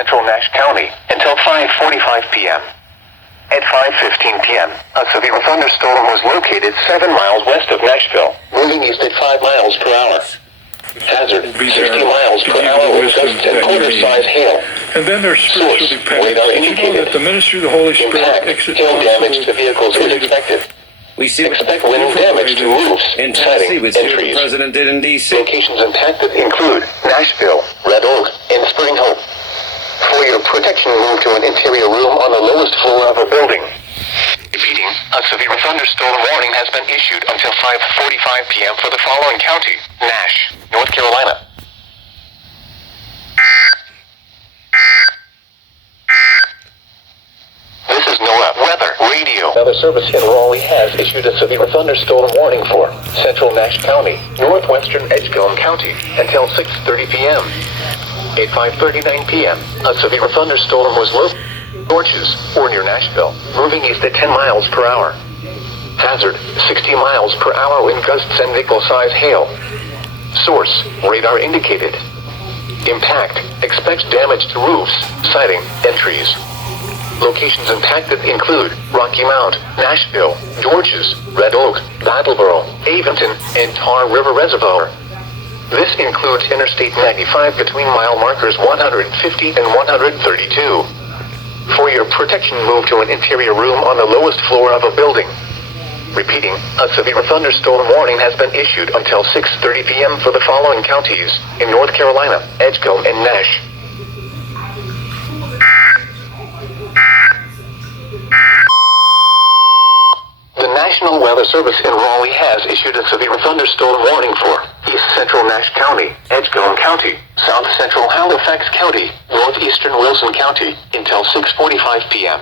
central Nash County until 5:45 p.m. At 5:15 p.m., a severe thunderstorm was located 7 miles west of Nashville, moving east at 5 miles per hour. Hazard, 60 miles per hour with gusts and quarter-size hail. And then there's spiritual dependence. Radar Did you know that the ministry of the Holy Spirit makes it hail damage to possible? vehicles is expected. Expect wind damage to roofs, in Tennessee, siding, we and see what the trees. president did in D.C. Locations impacted include Nashville, Red Oak, and Spring Hope. For your protection, move to an interior room on the lowest floor of a building. Repeating, a severe thunderstorm warning has been issued until 5:45 p.m. for the following county: Nash, North Carolina. This is NOAA Weather Radio. Weather Service in Raleigh has issued a severe thunderstorm warning for central Nash County, northwestern Edgecombe County, until 6:30 p.m. At 5:39 p.m., a severe thunderstorm was located Torches, or near Nashville, moving east at 10 miles per hour. Hazard, 60 miles per hour wind gusts and vehicle-size hail. Source, radar indicated. Impact, expect damage to roofs, siding, and trees. Locations impacted include Rocky Mount, Nashville, Georges, Red Oak, Battleboro, Avonton, and Tar River Reservoir. This includes Interstate 95 between mile markers 150 and 132. For your protection, move to an interior room on the lowest floor of a building. Repeating, a severe thunderstorm warning has been issued until 6:30 p.m. for the following counties in North Carolina, Edgecombe, and Nash. The National Weather Service in Raleigh has issued a severe thunderstorm warning for East Central Nash County, Edgecombe County, South Central Halifax County, Northeastern Wilson County, until 6:45 p.m.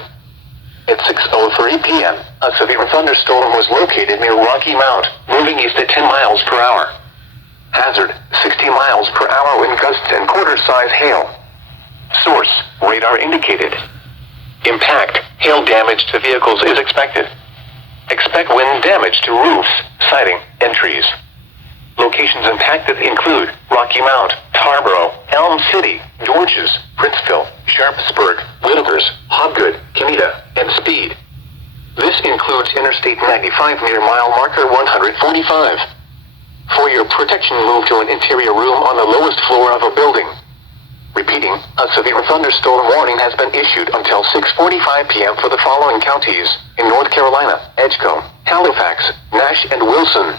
At 6:03 p.m., a severe thunderstorm was located near Rocky Mount, moving east at 10 miles per hour. Hazard, 60 miles per hour wind gusts and quarter-size hail. Source, radar indicated. Impact, hail damage to vehicles is expected. Expect wind damage to roofs, siding, and trees. Locations impacted include Rocky Mount, Tarboro, Elm City, Georges, Princeville, Sharpsburg, Whitakers, Hobgood, Canada, and Speed. This includes Interstate 95 near mile marker 145. For your protection, move to an interior room on the lowest floor of a building. Repeating, a severe thunderstorm warning has been issued until 6:45 p.m. for the following counties in North Carolina, Edgecombe, Halifax, Nash, and Wilson.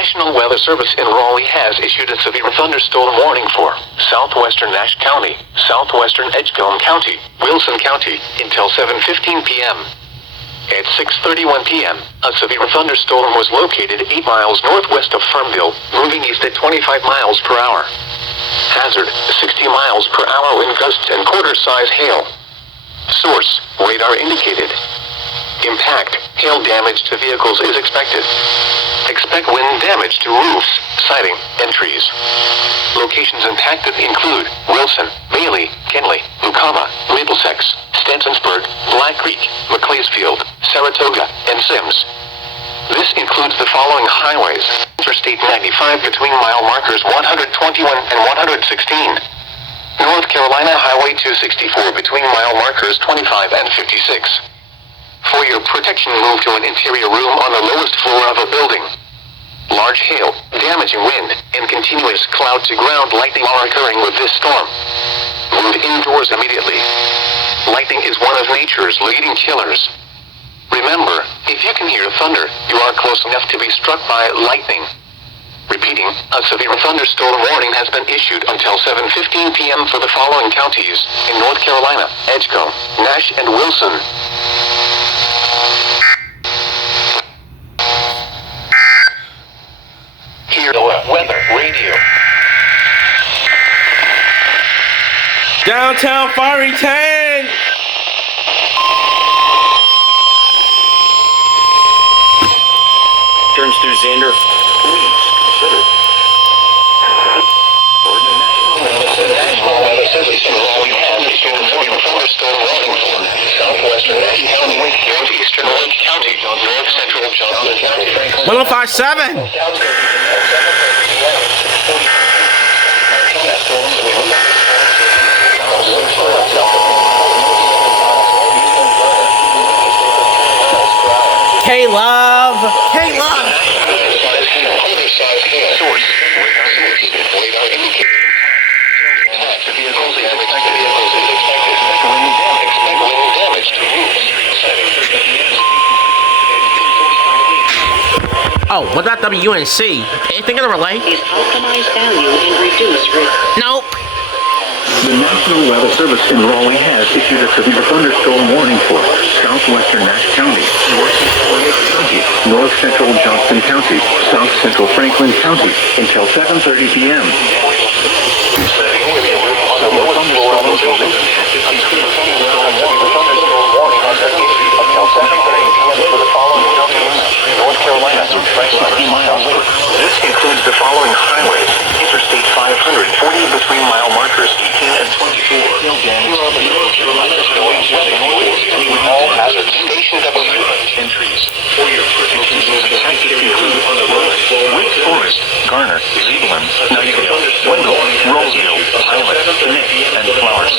National Weather Service in Raleigh has issued a severe thunderstorm warning for southwestern Nash County, southwestern Edgecombe County, Wilson County, until 7:15 p.m. At 6:31 p.m., a severe thunderstorm was located 8 miles northwest of Farmville, moving east at 25 miles per hour. Hazard, 60 miles per hour wind gusts and quarter-size hail. Source, radar indicated. Impact, hail damage to vehicles is expected. Expect wind damage to roofs, siding, and trees. Locations impacted include Wilson, Bailey, Kenley, Lucama, Middlesex, Stensonsburg, Black Creek, McClaysfield, Saratoga, and Sims. This includes the following highways: Interstate 95 between mile markers 121 and 116. North Carolina Highway 264 between mile markers 25 and 56. For your protection, move to an interior room on the lowest floor of a building. Large hail, damaging wind, and continuous cloud-to-ground lightning are occurring with this storm. Move indoors immediately. Lightning is one of nature's leading killers. Remember, if you can hear thunder, you are close enough to be struck by lightning. Repeating, a severe thunderstorm warning has been issued until 7:15 p.m. for the following counties in North Carolina, Edgecombe, Nash, and Wilson. Hear Weather Radio. Downtown Farmington! Turns through Xander. Please consider. Or the national 105.7. K-Love. K-Love. Source. Radar indicated. Vehicles is expected. Wind damage to roofs. Oh, what about WNC? Anything in the relay? Is optimized value and reduce risk. Nope. The National Weather Service in Raleigh has issued a severe thunderstorm warning for southwestern Nash County, north central Johnston County, south central Franklin County until 7:30 p.m. North Carolina, 60 miles. This includes the following highways: Interstate 540 between mile markers 18 and 24. All hazards. Station W. Entries. For your protection, Wake Forest, Garner, Zeeland, Knightsville, Wendell, Roseville, Pilot, Nick, and Flowers.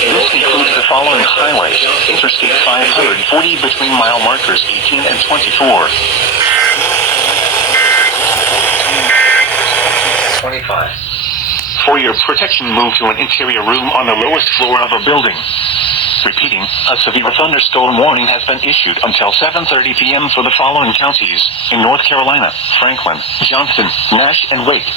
This includes the following highways: Interstate 540 between mile markers 18 and 24. 25. For your protection, move to an interior room on the lowest floor of a building. Repeating, a severe thunderstorm warning has been issued until 7:30 p.m. for the following counties in North Carolina: Franklin, Johnston, Nash, and Wake.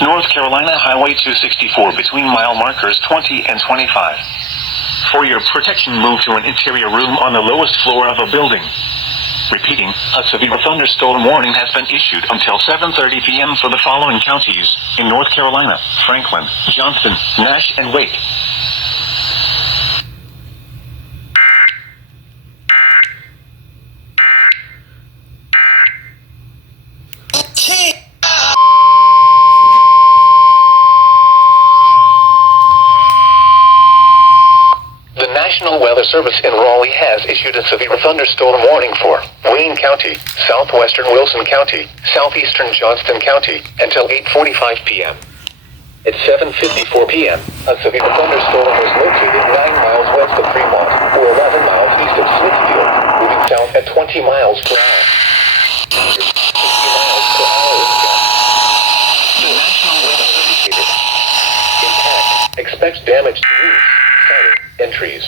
North Carolina Highway 264 between mile markers 20 and 25. For your protection, move to an interior room on the lowest floor of a building. Repeating, a severe thunderstorm warning has been issued until 7:30 p.m. for the following counties in North Carolina: Franklin, Johnston, Nash, and Wake. The National Weather Service in Raleigh has issued a severe thunderstorm warning for Wayne County, southwestern Wilson County, southeastern Johnston County until 8:45 p.m. At 7:54 p.m., a severe thunderstorm was located 9 miles west of Fremont, or 11 miles east of Smithfield, moving south at 20 miles per hour. 60 miles per hour. The National Weather Service indicated. Impact. Expects damage to roofs, siding, and trees.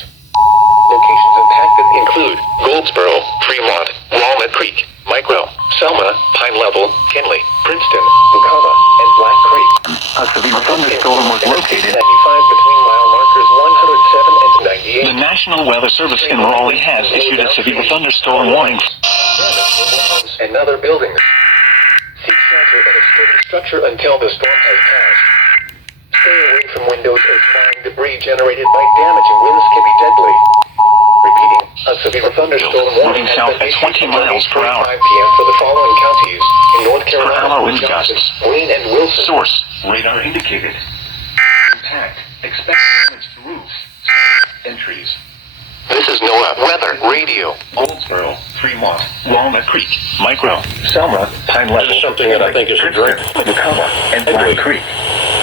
Locations impacted include Goldsboro, Fremont, Walnut Creek, Micro, Selma, Pine Level, Kinley, Princeton, Bucoma, and Black Creek. A severe thunderstorm was located 95 between mile markers 107 and 98. The National Weather Service in Raleigh has issued a severe thunderstorm warning. And other buildings. Seek shelter in a sturdy structure until the storm has passed. Stay away from windows as flying debris generated by damaging winds can be deadly. Repeating, a severe thunderstorm warning has been issued at 20 miles per hour. 5 p.m. for the following counties in North Carolina, wind gusts, Wayne and Wilson. Source, radar indicated. Impact, expect damage to roofs, and trees. This is NOAA Weather Radio. Goldsboro, Fremont, Walnut Creek, Micro, Selma, Pine Level. This is something that I think is a drink. Bucoma, and Black Creek.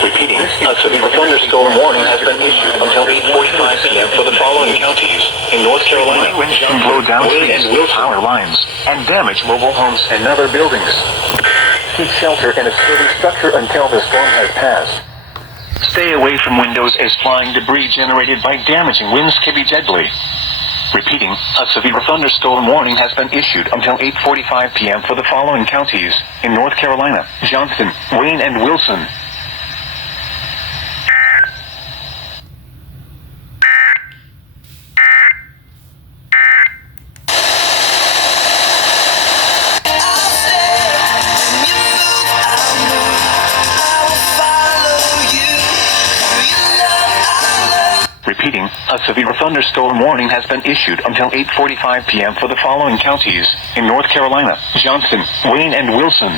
Repeating, a severe thunderstorm warning has been issued until 8:45 p.m. for the following counties in North Carolina. Winds can blow down trees, power lines, and damage mobile homes and other buildings. Seek shelter in a sturdy structure until the storm has passed. Stay away from windows as flying debris generated by damaging winds can be deadly. Repeating, a severe thunderstorm warning has been issued until 8:45 p.m. for the following counties in North Carolina: Johnston, Wayne, and Wilson. Repeating, a severe thunderstorm warning has been issued until 8:45 p.m. for the following counties in North Carolina: Johnston, Wayne, and Wilson.